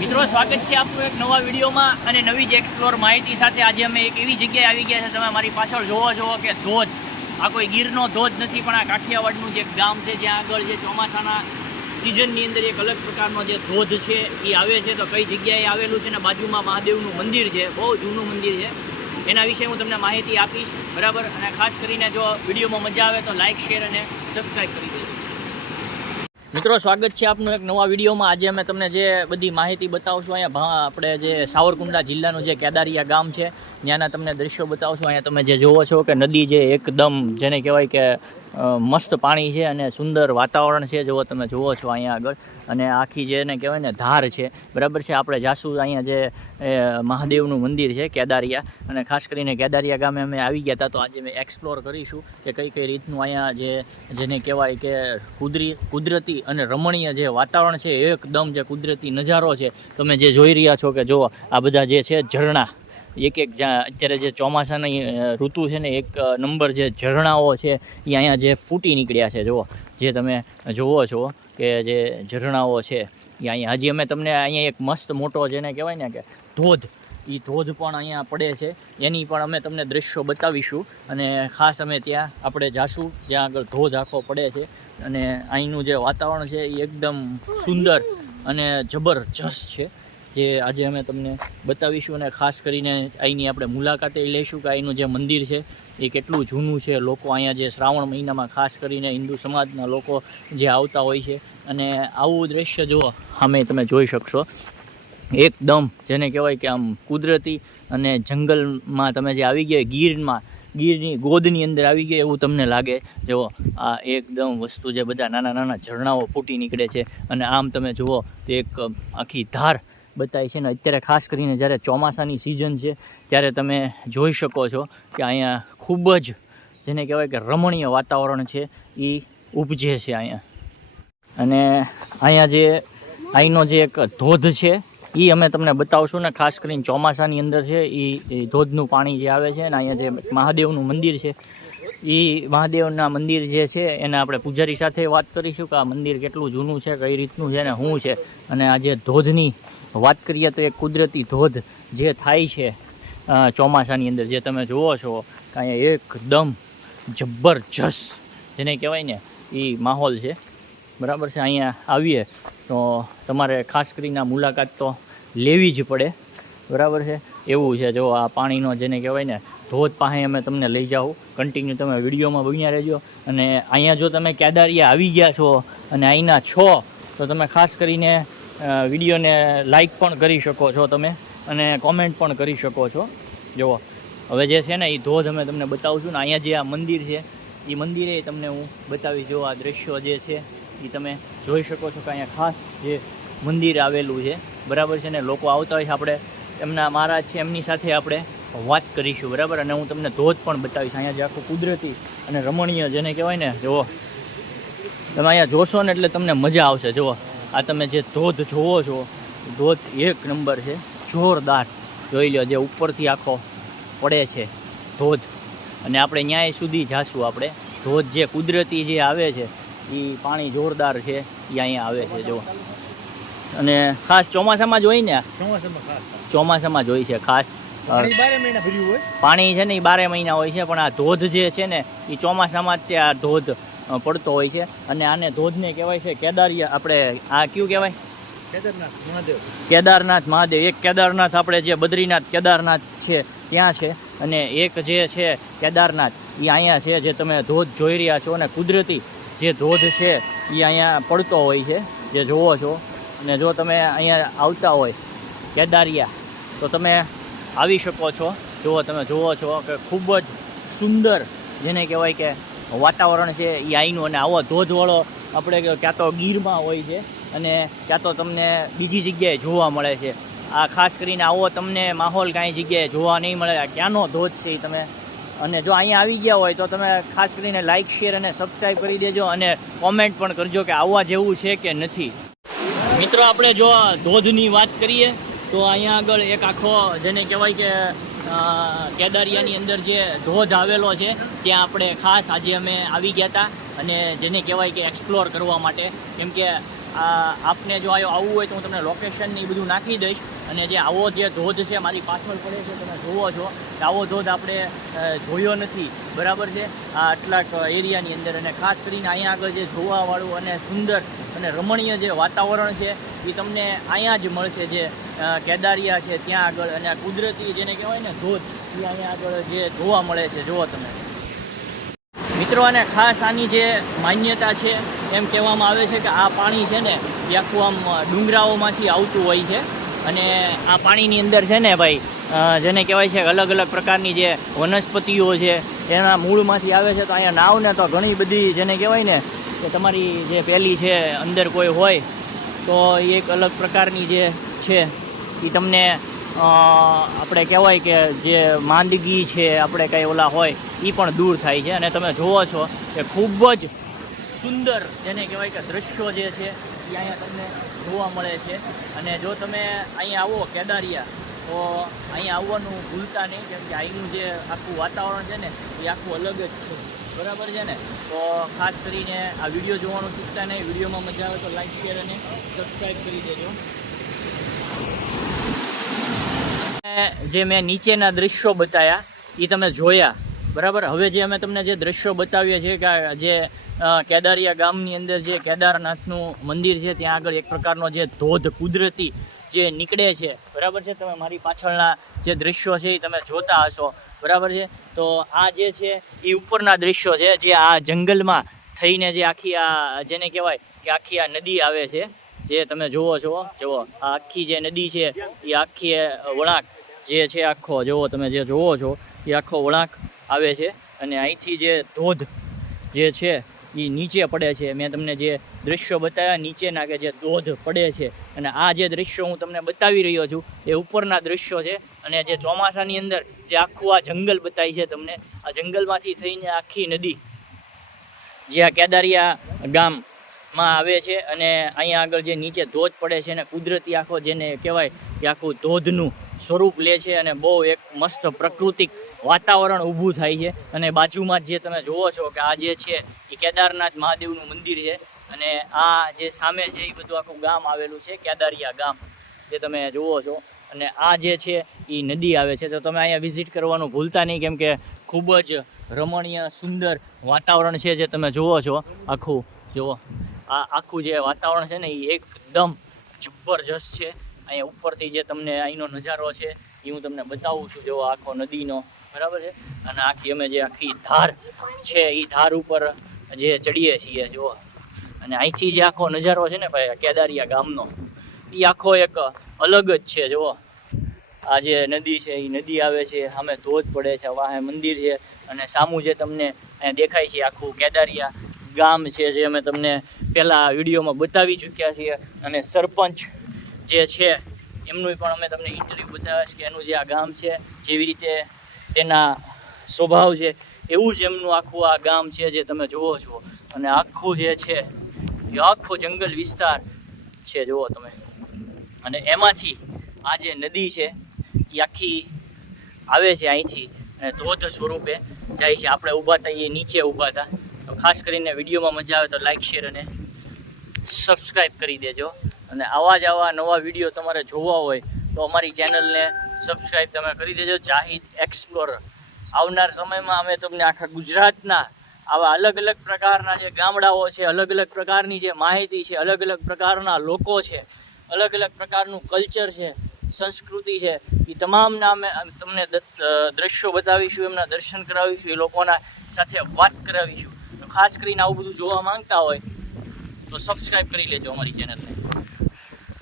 મિત્રો, સ્વાગત છે આપનું એક નવા વિડીયોમાં અને નવી જ એક્સપ્લોર માહિતી સાથે. આજે અમે એક એવી જગ્યાએ આવી ગયા છે, તમે મારી પાછળ જોવો છો કે ધોધ. આ કોઈ ગીરનો ધોધ નથી, પણ આ કાઠિયાવાડનું જે ગામ છે, જ્યાં આગળ જે ચોમાસાના સિઝનની અંદર એક અલગ પ્રકારનો જે ધોધ છે, એ આવે છે. તો કઈ જગ્યાએ આવેલું છે ને, બાજુમાં મહાદેવનું મંદિર છે. બહુ જૂનું મંદિર છે. એના વિશે હું તમને માહિતી આપીશ, બરાબર? અને ખાસ કરીને જો વિડીયોમાં મજા આવે તો લાઇક શેર અને સબસ્ક્રાઈબ કરી દેજો. મિત્રો, સ્વાગત છે આપનું એક નવા વિડીયોમાં. આજે અમે તમને જે બધી માહિતી બતાવશું, અહીંયા આપણે જે સાવરકુંડલા જિલ્લાનું જે કેદારિયા ગામ છે, ત્યાંના તમને દ્રશ્યો બતાવશું. અહીંયા તમે જે જોવો છો કે નદી જે એકદમ જેને કહેવાય કે મસ્ત પાણી છે અને સુંદર વાતાવરણ છે. જો તમે, જુઓ છો અહીંયા આગળ. અને આખી જે એને કહેવાય ને, ધાર છે. બરાબર છે? આપણે જાસુ અહીંયા જે મહાદેવનું મંદિર છે, કેદારિયા. અને ખાસ કરીને કેદારિયા ગામે અમે આવી ગયા હતા તો આજે અમે એક્સપ્લોર કરીશું કે કઈ કઈ રીતનું અહીંયા જે, જેને કહેવાય કે કુદરી, કુદરતી અને રમણીય જે વાતાવરણ છે એકદમ જે કુદરતી નજારો છે. તમે જે જોઈ રહ્યા છો કે જો આ બધા જે છે, ઝરણા. એક એક અત્યારે જે ચોમાસાની ઋતુ છે ને, એક નંબર જે ઝરણાઓ છે એ અહીંયા જે ફૂટી નીકળ્યા છે, જુઓ. જે તમે જુઓ છો કે જે ઝરણાઓ છે એ અહીંયા. હજી અમે તમને અહીંયા એક મસ્ત મોટો જેને કહેવાય ને કે ધોધ એ ધોધ પણ અહીંયા પડે છે. એની પણ અમે તમને દ્રશ્યો બતાવીશું. અને ખાસ અમે ત્યાં આપણે જાશું, જ્યાં આગળ ધોધ આખો પડે છે. અને અહીંનું જે વાતાવરણ છે એ એકદમ સુંદર અને જબરજસ્ત છે. જે આજે અમે તમને બતાવીશું અને ખાસ કરીને અહીંની આપણે મુલાકાતે લઈશું કે અહીંનું જે મંદિર છે, એ કેટલું જૂનું છે. લોકો અહીંયા જે શ્રાવણ મહિનામાં ખાસ કરીને હિન્દુ સમાજના લોકો જે આવતા હોય છે. અને આવું દ્રશ્ય જુઓ, અમે તમે જોઈ શકશો. એકદમ જેને કહેવાય કે આમ કુદરતી અને જંગલમાં તમે જે આવી ગયા ગીરમાં, ગીરની ગોદની અંદર આવી ગયા એવું તમને લાગે. જો આ એકદમ વસ્તુ જે બધા નાના નાના ઝરણાઓ ફૂટી નીકળે છે. અને આમ તમે જુઓ તો એક આખી ધાર બતાવી છે. ને અત્યારે ખાસ કરીને જ્યારે ચોમાસાની સિઝન છે, ત્યારે તમે જોઈ શકો છો કે અહીંયા ખૂબ જ જેને કહેવાય કે રમણીય વાતાવરણ છે એ ઉપજે છે અહીંયા. અને અહીંયા જે અહીંનો જે એક ધોધ છે એ અમે તમને બતાવશું ને ખાસ કરીને ચોમાસાની અંદર છે એ ધોધનું પાણી જે આવે છે ને અહીંયા જે મહાદેવનું મંદિર છે એ મહાદેવના મંદિર જે છે, એને આપણે પૂજારી સાથે વાત કરીશું કે આ મંદિર કેટલું જૂનું છે, કઈ રીતનું છે ને શું છે. અને આ જે ધોધની વાત કરીએ તો એ કુદરતી ધોધ જે થાય છે ચોમાસાની અંદર જે તમે જુઓ છો, કાંઈ એકદમ જબરજસ્ત જેને કહેવાય ને, એ માહોલ છે. બરાબર છે? અહીંયા આવીએ તો તમારે ખાસ કરીને મુલાકાત તો લેવી જ પડે. બરાબર છે? એવું છે. જો આ પાણીનો જેને કહેવાય ને, ધોધ પાસે અમે તમને લઈ જાઉં કન્ટિન્યુ તમે વિડીયોમાં બન્યા રહેજો. અને અહીંયા જો તમે કેદારિયા આવી ગયા છો અને અહીંના છો, તો તમે ખાસ કરીને વિડીયોને લાઈક પણ કરી શકો છો તમે અને કોમેન્ટ પણ કરી શકો છો. જુઓ, હવે જે છે ને એ ધોધ અમે તમને બતાવું છું ને, અહીંયા જે આ મંદિર છે એ મંદિરે તમને હું બતાવી જો આ દ્રશ્યો જે છે એ તમે જોઈ શકો છો કે અહીંયા ખાસ જે મંદિર આવેલું છે. બરાબર છે ને, લોકો આવતા હોય છે, આપણે એમના મહારાજ છે, એમની સાથે આપણે વાત કરીશું, બરાબર? અને હું તમને ધોધ પણ બતાવીશ, અહીંયા જે આખું કુદરતી અને રમણીય જેને કહેવાય ને, જુઓ. તમે અહીંયા જોશો ને એટલે તમને મજા આવશે, જુઓ. આ તમે જે ધોધ જોવો છો ધોધ એક નંબર છે. જોરદાર. જોઈ લો જે ઉપરથી આખો પડે છે ધોધ. અને આપણે ન્યાય સુધી જાશું આપણે. ધોધ જે કુદરતી જે આવે છે એ પાણી જોરદાર છે એ અહીંયા આવે છે જો અને ખાસ ચોમાસામાં જ હોય ને ચોમાસામાં ખાસ. ચોમાસામાં જ હોય છે ખાસ. પાણી બારે મહિના હોય? પાણી છે ને એ બારે મહિના હોય છે પણ આ ધોધ જે છે ને એ ચોમાસામાં જ તે આ ધોધ પડતો હોય છે. અને આને ધોધને કહેવાય છે કેદારિયા. આપણે આ કયું કહેવાય? કેદારનાથ મહાદેવ. કેદારનાથ મહાદેવ. એક કેદારનાથ આપણે જે બદ્રીનાથ કેદારનાથ છે ત્યાં છે. અને એક જે છે કેદારનાથ એ અહીંયા છે જે તમે ધોધ જોઈ રહ્યા છો. અને કુદરતી જે ધોધ છે એ અહીંયા પડતો હોય છે. જે જોવો છો. અને જો તમે અહીંયા આવતા હોય કેદારિયા તો તમે આવી શકો છો. જુઓ તમે જુઓ છો કે ખૂબ જ સુંદર જેને કહેવાય કે વાતાવરણ છે એ આઈનું અને આવો ધોધવાળો આપણે ક્યાં તો ગીરમાં હોય છે અને ક્યાં તો તમને બીજી જગ્યાએ જોવા મળે છે. આ ખાસ કરીને આવો તમને માહોલ કાંઈ જગ્યાએ જોવા નહીં મળે ક્યાંનો ધોધ છે એ તમે? અને જો અહીંયા આવી ગયા હોય તો તમે ખાસ કરીને લાઇક શેર અને સબસ્ક્રાઈબ કરી દેજો અને કોમેન્ટ પણ કરજો કે આવવા જેવું છે કે નથી. મિત્રો, આપણે જો ધોધની વાત કરીએ તો અહીંયા આગળ એક આખો જેને કહેવાય કે કેદારિયાની અંદર જે ધોધ આવેલો છે, ત્યાં આપણે ખાસ આજે અમે આવી ગયા હતા અને જેને કહેવાય કે એક્સપ્લોર કરવા માટે. કેમ કે આપને જો આવ્યો આવવું હોય તો હું તમને લોકેશન ને બધું નાખી દઈશ. અને જે આવો જે ધોધ છે મારી પાછળ પડે છે, તમે જોવો છો આવો ધોધ આપણે જોયો નથી. બરાબર છે? આ આટલાક એરિયાની અંદર અને ખાસ કરીને અહીંયા આગળ જે જોવાવાળું અને સુંદર અને રમણીય જે વાતાવરણ છે, એ તમને અહીંયા જ મળશે જે કેદારિયા છે, ત્યાં આગળ અને આ કુદરતી જેને કહેવાય ને ધોધ, એ અહીંયા આગળ જે જોવા મળે છે, જુઓ તમે. મિત્રો અને ખાસ આની જે માન્યતા છે, એમ કહેવામાં આવે છે કે આ પાણી છે ને, એ આખું આમ ડુંગરાઓમાંથી આવતું હોય છે. અને આ પાણીની અંદર છે ને ભાઈ જેને કહેવાય છે અલગ અલગ પ્રકારની જે વનસ્પતિઓ છે, એના મૂળમાંથી આવે છે. તો અહીંયા નાવ ને તો ઘણી બધી જેને કહેવાય ને, કે તમારી જે પહેલી છે, અંદર કોઈ હોય, તો એક અલગ પ્રકારની જે છે એ તમને આપણે કહેવાય કે જે માંદગી છે, આપણે કંઈ ઓલા હોય એ પણ દૂર થાય છે. અને તમે જુઓ છો કે ખૂબ જ સુંદર જેને કહેવાય કે દ્રશ્યો જે છે એ અહીંયા તમને જોવા મળે છે. અને જો તમે અહીંયા આવો કેદારિયા, તો અહીંયા આવવાનું ભૂલતા નહીં, કેમ કે અહીંનું જે આખું વાતાવરણ છે ને એ આખું અલગ જ છે. બરાબર છે ને? તો ખાસ કરીને આ વીડિયો જોવાનું ચૂકતા નહીં. વિડીયોમાં મજા આવે તો લાઈક શેર અને સબસ્ક્રાઈબ કરી દેજો. જે મેં નીચેના દ્રશ્યો બતાવ્યા એ તમે જોયા. બરાબર? હવે જે અમે તમને જે દ્રશ્યો બતાવીએ છીએ કે જે કેદારિયા ગામની અંદર જે કેદારનાથનું મંદિર છે, ત્યાં આગળ એક પ્રકારનો જે ધોધ કુદરતી જે નીકળે છે. બરાબર છે? તમે મારી પાછળના જે દ્રશ્યો છે એ તમે જોતા હશો. બરાબર છે? તો આ જે છે, એ ઉપરના દ્રશ્યો છે, જે આ જંગલમાં થઈને જે આખી આ, જેને કહેવાય કે આખી આ નદી આવે છે. જે તમે જુઓ છો, જુઓ, આ આખી જે નદી છે, એ આખી વળાંક જે છે આખો, જુઓ તમે જે જુઓ છો, એ આખો વળાંક આવે છે અને અહીંથી જે ધોધ જે છે, એ નીચે પડે છે. મેં તમને જે દૃશ્યો બતાવ્યા, નીચેના કે જે ધોધ પડે છે. અને આ જે દૃશ્યો હું તમને બતાવી રહ્યો છું, એ ઉપરના દૃશ્યો છે. અને જે ચોમાસાની અંદર જે આખું આ જંગલ બતાવી છે તમને, આ જંગલમાંથી થઈને આખી નદી, જે આ કેદારિયા ગામમાં આવે છે અને અહીંયા આગળ જે નીચે ધોધ પડે છે અને કુદરતી આખો જેને કહેવાય કે આખું ધોધનું સ્વરૂપ લે છે અને બહુ એક મસ્ત પ્રાકૃતિક વાતાવરણ ઊભું થાય છે. અને બાજુમાં જે તમે જુઓ છો કે આ જે છે એ કેદારનાથ મહાદેવનું મંદિર છે અને આ જે સામે છે એ બધું આખું ગામ આવેલું છે, કેદારિયા ગામ, જે તમે જુઓ છો. અને આ જે છે એ નદી આવે છે. તો તમે અહીંયા વિઝિટ કરવાનું ભૂલતા નહીં, કેમ કે ખૂબ જ રમણીય, સુંદર વાતાવરણ છે જે તમે જુઓ છો. આખું, જુઓ. આ આખું જે વાતાવરણ છે ને એ એકદમ જબરજસ્ત છે. અહીંયા ઉપરથી જે તમને અહીંનો નજારો છે એ હું તમને બતાવું છું, જેવો આખો નદીનો. બરાબર છે? અને આખી અમે જે આખી ધાર છે એ ધાર ઉપર જે ચડીએ છીએ જુઓ અને અહીંથી જે આખો નજારો છે ને ભાઈ કેદારિયા ગામનો એ આખો એક અલગ જ છે જુઓ આ જે નદી છે એ નદી આવે છે, સામે ધોધ પડે છે, વાહે મંદિર છે. અને સામું જે તમને અહીંયા દેખાય છે, આખું કેદારિયા ગામ છે જે અમે તમને પહેલાં વિડીયોમાં બતાવી ચૂક્યા છીએ. અને સરપંચ જે છે, એમનું પણ અમે તમને ઇન્ટરવ્યૂ બતાવ્યા છે કે એનું જે આ ગામ છે, જેવી રીતે તેના સ્વભાવ છે, એવું જ એમનું આખું આ ગામ છે જે તમે જુઓ છો. અને આખું જે છે, એ આખો જંગલ વિસ્તાર છે, જુઓ તમે. અને એમાંથી આ જે નદી છે, એ આખી આવે છે અહીંથી અને ધોધ સ્વરૂપે જાય છે. આપણે ઊભા હતા એ નીચે ઊભા હતા ખાસ કરીને વિડીયોમાં મજા આવે તો લાઇક શેર અને સબસ્ક્રાઈબ કરી દેજો. અને આવા જ આવા નવા વીડિયો તમારે જોવા હોય તો અમારી ચેનલને સબસ્ક્રાઈબ તમે કરી દેજો. જાહિદ એક્સપ્લોરર આવનાર સમયમાં અમે તમને આખા ગુજરાતના આવા અલગ અલગ પ્રકારના જે ગામડાઓ છે, અલગ અલગ પ્રકારની જે માહિતી છે, અલગ અલગ પ્રકારના લોકો છે, અલગ અલગ પ્રકારનું કલ્ચર છે, સંસ્કૃતિ છે, એ તમામના અમે તમને દ્રશ્યો બતાવીશું, એમના દર્શન કરાવીશું, એ લોકોના સાથે વાત કરાવીશું. ખાસ કરીને આવું બધું જોવા માંગતા હોય તો સબસ્ક્રાઈબ કરી લેજો અમારી ચેનલને